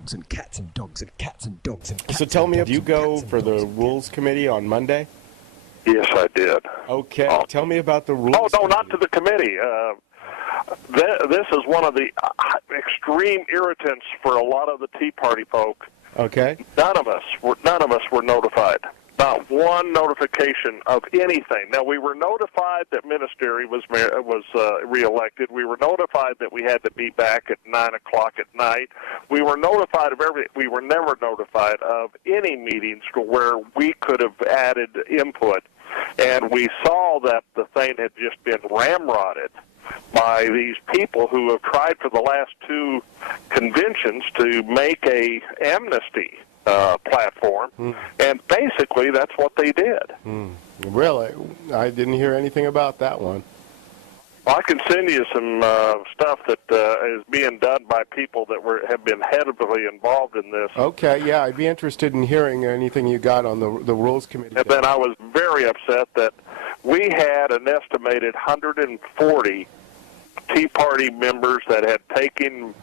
dogs and cats and dogs and cats and dogs and cats. So tell me, do you go for the Rules Committee on Monday? Yes, I did. Okay. Tell me about the Rules Oh, no, Committee. not to the committee. This is one of the extreme irritants for a lot of the Tea Party folk. Okay. None of us were notified. Not one notification of anything. Now, we were notified that Ministeri was reelected. We were notified that we had to be back at 9 o'clock at night. We were notified of everything. We were never notified of any meetings where we could have added input. And we saw that the thing had just been ramrodded by these people who have tried for the last two conventions to make a amnesty platform, and basically that's what they did. Really? I didn't hear anything about that one. Well, I can send you some stuff that is being done by people that have been heavily involved in this. Okay, yeah, I'd be interested in hearing anything you got on the Rules Committee. And then I was very upset that we had an estimated 140 Tea Party members that had taken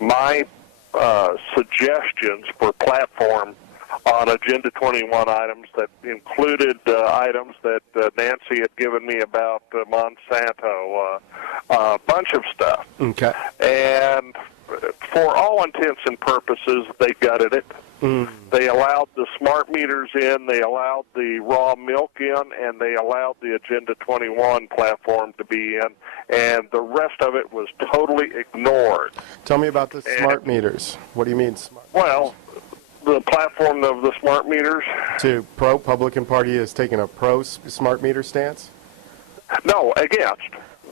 my suggestions for platform on Agenda 21 items that included items that Nancy had given me about Monsanto, a bunch of stuff. Okay. And for all intents and purposes, they gutted it. They allowed the smart meters in, they allowed the raw milk in, and they allowed the Agenda 21 platform to be in, and the rest of it was totally ignored. Tell me about the smart meters. What do you mean smart meters? Well, the platform of the smart meters. Republican Party has taken a pro-smart meter stance? No, against.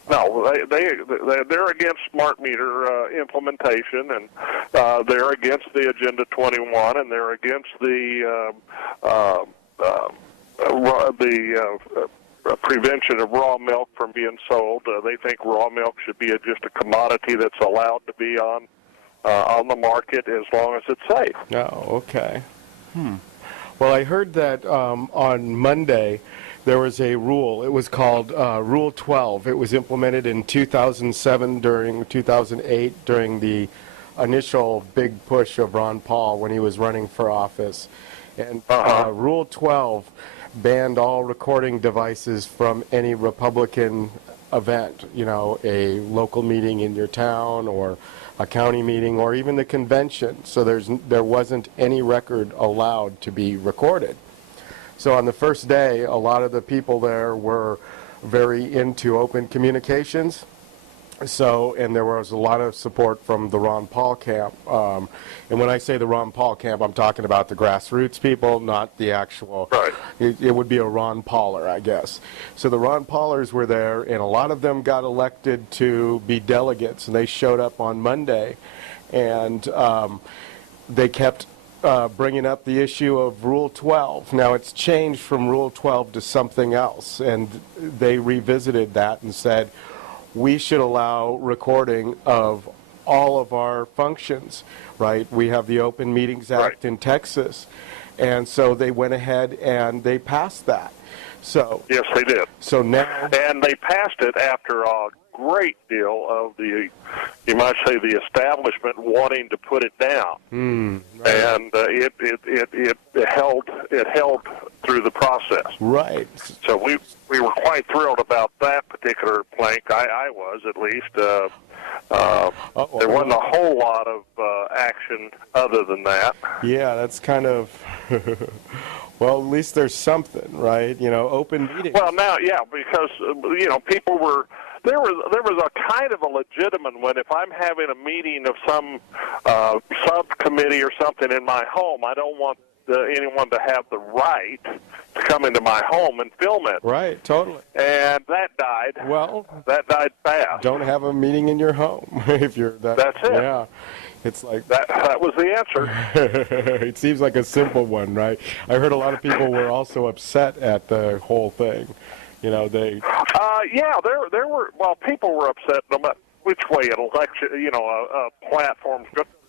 No, they're against smart meter implementation, and they're against the Agenda 21, and they're against the prevention of raw milk from being sold. They think raw milk should be just a commodity that's allowed to be on the market as long as it's safe. Oh, okay. Well, I heard that on Monday there was a rule. It was called Rule 12. It was implemented in 2007 during 2008 during the initial big push of Ron Paul when he was running for office. And Rule 12 banned all recording devices from any Republican event, a local meeting in your town or a county meeting or even the convention. So there wasn't any record allowed to be recorded. So on the first day, a lot of the people there were very into open communications. And there was a lot of support from the Ron Paul camp. And when I say the Ron Paul camp, I'm talking about the grassroots people, not the actual. Right. It would be a Ron Pauler, I guess. So the Ron Paulers were there, and a lot of them got elected to be delegates, and they showed up on Monday, and they kept bringing up the issue of Rule 12. Now, it's changed from Rule 12 to something else, and they revisited that and said, we should allow recording of all of our functions, right? We have the Open Meetings Act in Texas, and so they went ahead and they passed that. So yes, they did. So now, and they passed it after a great deal of the, you might say, the establishment wanting to put it down, right. And it held through the process. Right. So we were quite thrilled about that particular plank. I was, at least. There wasn't a whole lot of action other than that. Yeah, that's kind of. Well, at least there's something, right? Open meetings. Well, now, yeah, because people were. There was a kind of a legitimate one. If I'm having a meeting of some subcommittee or something in my home, I don't want anyone to have the right to come into my home and film it. Right, totally. And that died. Well, that died fast. Don't have a meeting in your home if you're that. That's it. Yeah, it's like that was the answer. It seems like a simple one, right? I heard a lot of people were also upset at the whole thing. They. Yeah, there were. Well, people were upset no matter which way an election, a platform's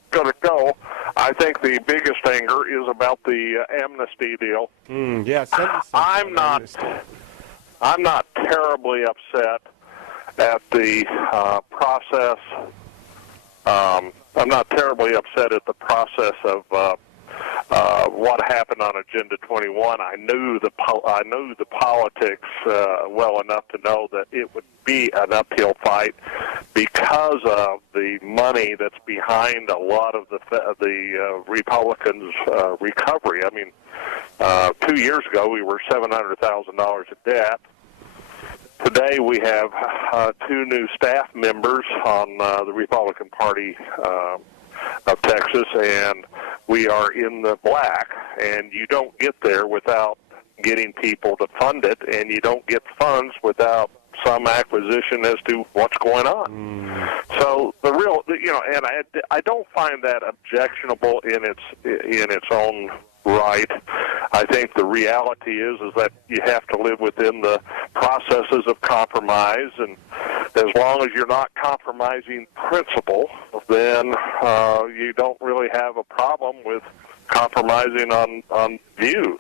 going to go. I think the biggest anger is about the amnesty deal. Yeah, I'm not terribly upset at the process I'm not terribly upset at the process of what happened on Agenda 21. I knew the politics well enough to know that it would be an uphill fight because of the money that's behind a lot of the Republicans' recovery. I mean, 2 years ago we were $700,000 in debt. Today we have 2 new staff members on the Republican Party of Texas, and we are in the black, and you don't get there without getting people to fund it, and you don't get funds without some acquisition as to what's going on. So the real, and I don't find that objectionable in its own right. I think the reality is that you have to live within the processes of compromise, and as long as you're not compromising principle, then you don't really have a problem with compromising on views,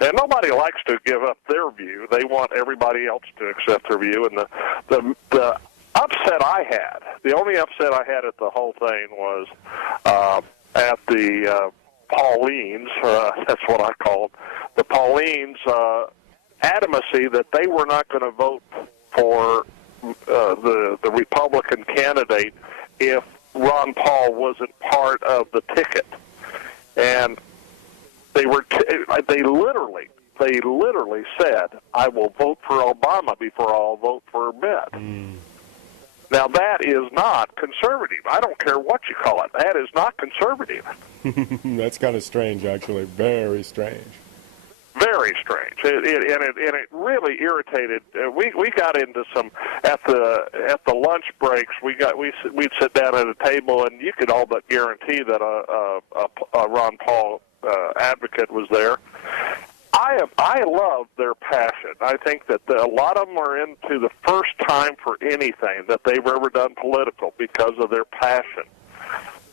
And nobody likes to give up their view. They want everybody else to accept their view. And the upset I had, the only upset I had at the whole thing was at the Paulines, that's what I call them, the Paulines' adamacy that they were not going to vote for the Republican candidate if Ron Paul wasn't part of the ticket. And they literally said, "I will vote for Obama before I'll vote for Mitt." Now, that is not conservative. I don't care what you call it. That is not conservative. That's kind of strange, actually. Very strange. Very strange. It really irritated. We got into some at the lunch breaks. We'd sit down at a table, and you could all but guarantee that a Ron Paul advocate was there. I love their passion. I think that a lot of them are into the first time for anything that they've ever done political because of their passion.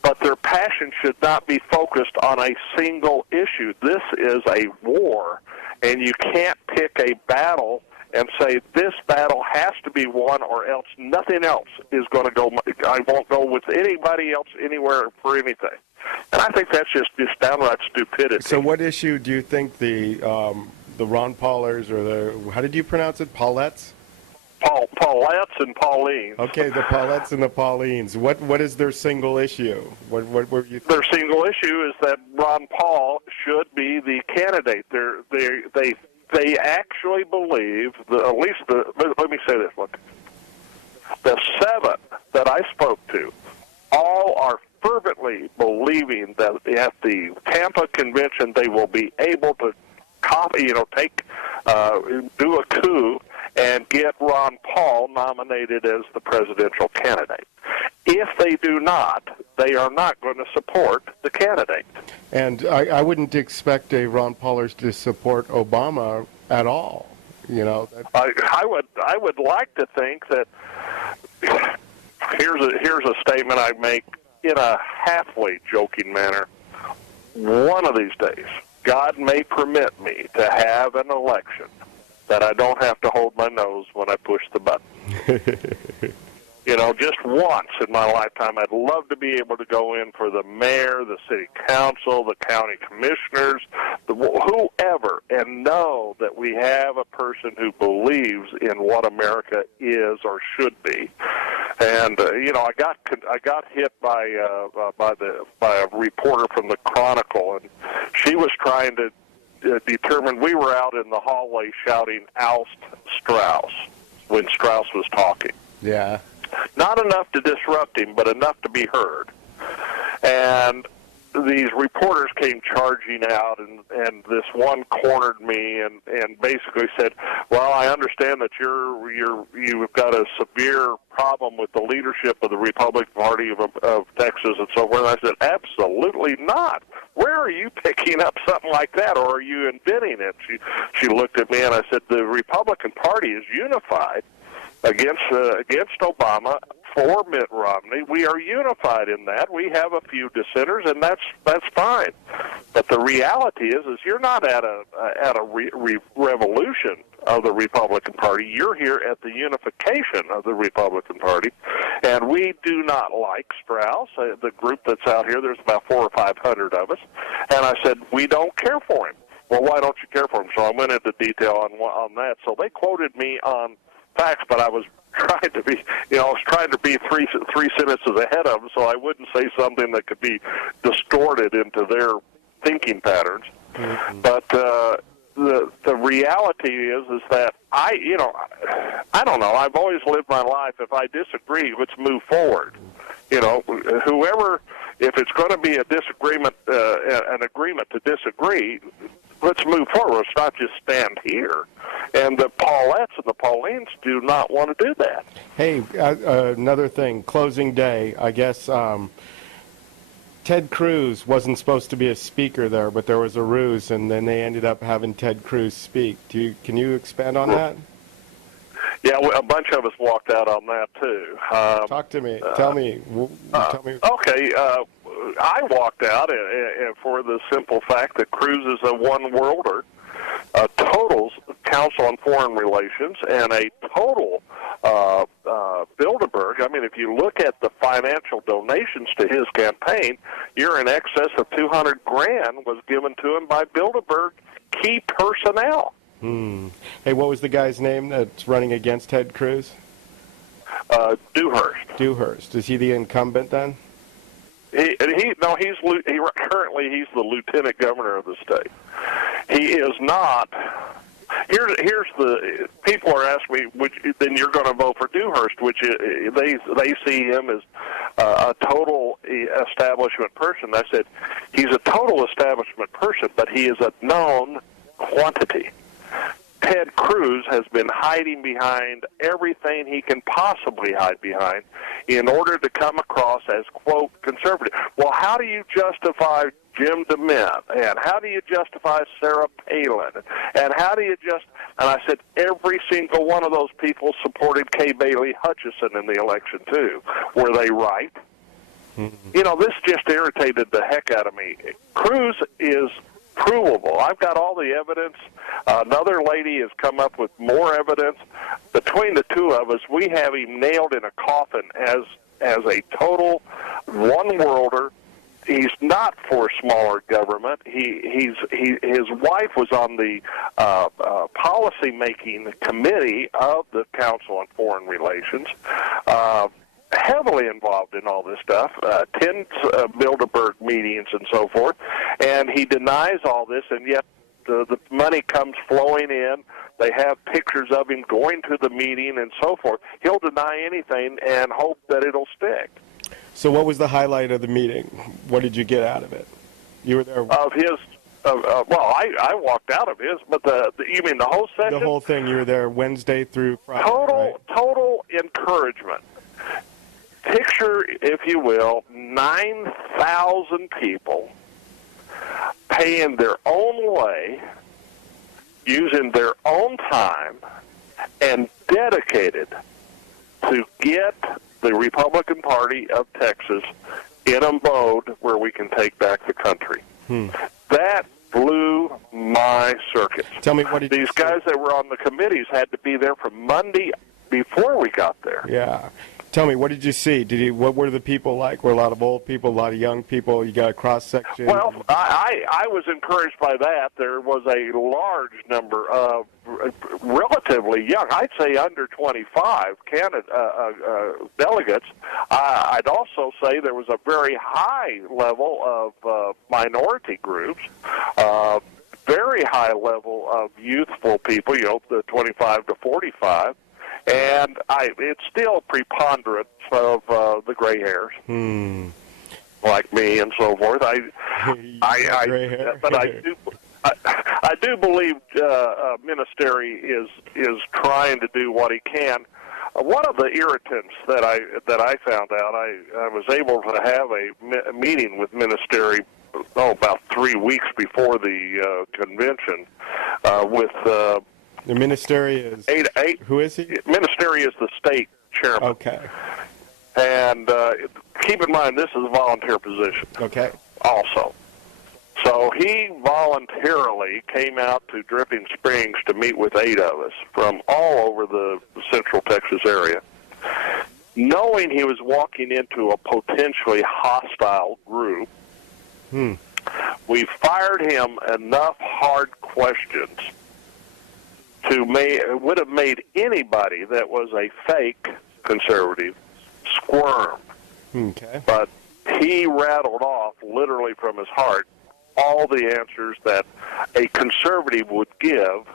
But their passion should not be focused on a single issue. This is a war, and you can't pick a battle and say this battle has to be won or else nothing else is going to go. I won't go with anybody else anywhere for anything. And I think that's just downright stupidity. So what issue do you think the Ron Paulers or how did you pronounce it, Paulettes? Paulettes and Paulines. Okay, the Paulettes and the Paulines. What is their single issue? What were you? Their single issue is that Ron Paul should be the candidate. They actually believe let me say this. Look, the 7 that I spoke to, all are fervently believing that at the Tampa convention they will be able to do a coup and get Ron Paul nominated as the presidential candidate. If they do not, they are not going to support the candidate. And I wouldn't expect a Ron Paulers to support Obama at all. I would like to think that here's a statement I make in a halfway joking manner. One of these days, God may permit me to have an election that I don't have to hold my nose when I push the button. Just once in my lifetime, I'd love to be able to go in for the mayor, the city council, the county commissioners, whoever, and know that we have a person who believes in what America is or should be. And I got hit by a reporter from the Chronicle, and she was trying to determine. We were out in the hallway shouting "Oust Strauss" when Strauss was talking. Yeah. Not enough to disrupt him, but enough to be heard. And these reporters came charging out, and this one cornered me and basically said, "Well, I understand that you've got a severe problem with the leadership of the Republican Party of Texas and so forth." And I said, "Absolutely not. Where are you picking up something like that, or are you inventing it?" She looked at me and I said, "The Republican Party is unified against Obama for Mitt Romney. We are unified in that. We have a few dissenters, and that's fine. But the reality is you're not at a revolution of the Republican Party. You're here at the unification of the Republican Party, and we do not like Strauss, the group that's out here. There's about 400 or 500 of us, and I said, we don't care for him. Well, why don't you care for him? So I went into detail on that. So they quoted me on facts, but I was trying to be, three sentences ahead of them, so I wouldn't say something that could be distorted into their thinking patterns. Mm-hmm. But the reality is that I don't know. I've always lived my life. If I disagree, let's move forward. Whoever, if it's going to be a disagreement, an agreement to disagree, let's move forward. Let's not just stand here. And the Paulettes and the Paulines do not want to do that. Hey, another thing, closing day, I guess Ted Cruz wasn't supposed to be a speaker there, but there was a ruse, and then they ended up having Ted Cruz speak. Can you expand on that? Yeah, a bunch of us walked out on that, too. Talk to me. Tell me. Okay. I walked out for the simple fact that Cruz is a one-worlder, a total Council on Foreign Relations, and a total Bilderberg. I mean, if you look at the financial donations to his campaign, you're in excess of $200,000 was given to him by Bilderberg key personnel. Hey, what was the guy's name that's running against Ted Cruz? Dewhurst. Dewhurst. Is he the incumbent then? Currently he's the lieutenant governor of the state. He is not. Here's the people are asking me, then you're going to vote for Dewhurst, which they see him as a total establishment person. I said he's a total establishment person, but he is a known quantity. Ted Cruz has been hiding behind everything he can possibly hide behind in order to come across as, quote, conservative. Well, how do you justify Jim DeMint? And how do you justify Sarah Palin? And how do you and I said, every single one of those people supported Kay Bailey Hutchison in the election, too. Were they right? Mm-hmm. This just irritated the heck out of me. Cruz is provable. I've got all the evidence. Another lady has come up with more evidence. Between the two of us, we have him nailed in a coffin as a total one-worlder. He's not for smaller government. His wife was on the policy-making committee of the Council on Foreign Relations. Heavily involved in all this stuff, attends Bilderberg meetings and so forth, and he denies all this, and yet the money comes flowing in. They have pictures of him going to the meeting and so forth. He'll deny anything and hope that it'll stick. So what was the highlight of the meeting? What did you get out of it? You were there. Of his, I walked out of his, but you mean the whole session? The whole thing. You were there Wednesday through Friday. Total encouragement. Picture, if you will, 9,000 people paying their own way, using their own time, and dedicated to get the Republican Party of Texas in a mode where we can take back the country. That blew my circuit. Tell me, what did these guys that were on the committees had to be there from Monday before we got there. Yeah. Tell me, what did you see? What were the people like? Were a lot of old people, a lot of young people? You got a cross-section? Well, I was encouraged by that. There was a large number of relatively young, I'd say under 25 delegates. I'd also say there was a very high level of minority groups, very high level of youthful people, the 25 to 45. And it's still preponderance of the gray hairs, like me and so forth. But I do believe Ministeri is trying to do what he can. One of the irritants that I found out, I was able to have a meeting with Ministeri about 3 weeks before the convention with. The Ministeri is... Who is he? Ministeri is the state chairman. Okay. And keep in mind, this is a volunteer position. Okay. Also. So he voluntarily came out to Dripping Springs to meet with 8 of us from all over the central Texas area. Knowing he was walking into a potentially hostile group, we fired him enough hard questions would have made anybody that was a fake conservative squirm. Okay. But he rattled off, literally from his heart, all the answers that a conservative would give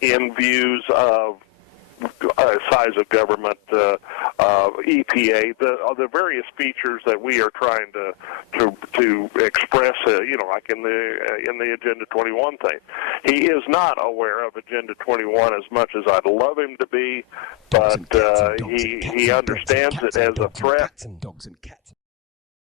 in views of size of government, EPA, the various features that we are trying to express, like in the Agenda 21 thing. He is not aware of Agenda 21 as much as I'd love him to be, but he understands it as a threat. Cats and dogs and cats.